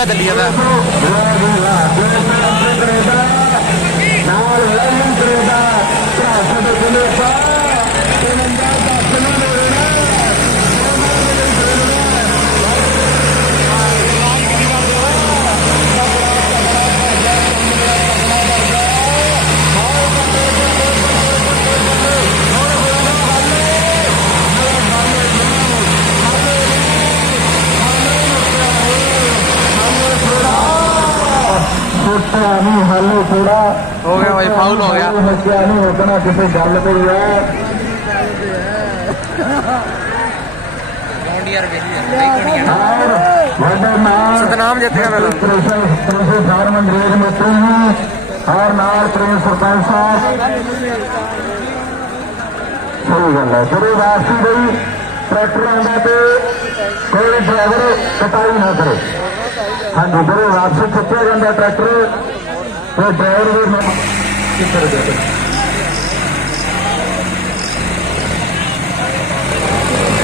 ਦੂਜਾ ਚੱਲੀ ਜਾਂਦਾ। ਹਾਲੇ ਥੋੜਾ ਹੋ ਗਿਆ ਬਾਈ, ਫਾਉਲ ਹੋ ਗਿਆ। ਹੱਸਿਆ ਨਹੀਂ ਹੋਣਾ ਕਿਸੇ ਗੱਲ ਤੇ ਹੈ। ਯਾਰ सतनाम जित गया मेरा। अंग्रेज मित्र हैं और नाल प्रेम सरपंच साहब। सही गल है, जरूर वापसी गई ट्रैक्टर आंदा तो कोई ड्राइवर कटाई ना करे। हाँ जी, जरूर वापसी चुकया जाता ट्रैक्टर तो ड्राइवर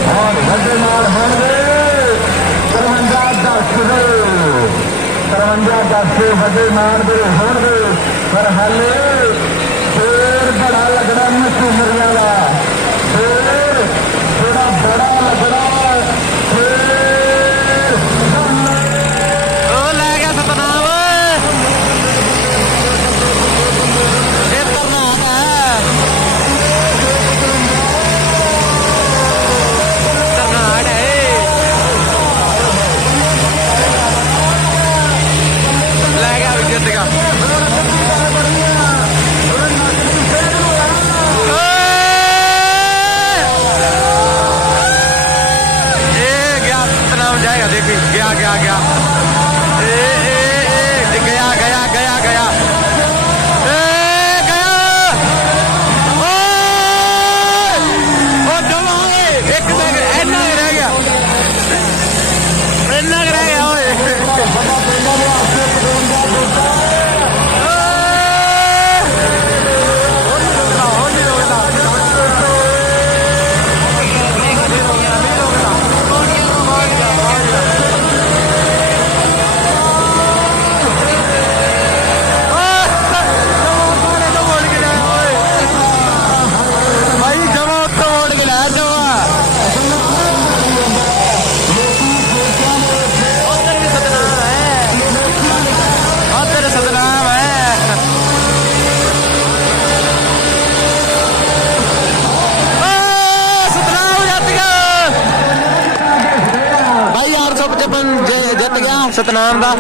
और वड्डे नाल होंगे 53-10 वड्डे नाल दे होंगे पर हाले शेर बड़ा लगना मशहूर वाला शेर थोड़ा बड़ा लगना ਲੈ ਗਿਆ ਸਤਨਾਮ। ਇਹ ਤਰਨਾਕ ਹੈ, ਤਰਨਾਕ ਹੈ। ਲੈ ਗਿਆ ਵੀ ਜਿੱਤ ਗਿਆ। ਇਹ ਗਿਆ ਸਤਨਾਮ, ਜਾਏਗਾ ਦੇਖੀ। ਗਿਆ ਗਿਆ ਗਿਆ गया गया गया गया एक इन्ना रह गया, इन्ना रह गया। जित गया सतनाम दा।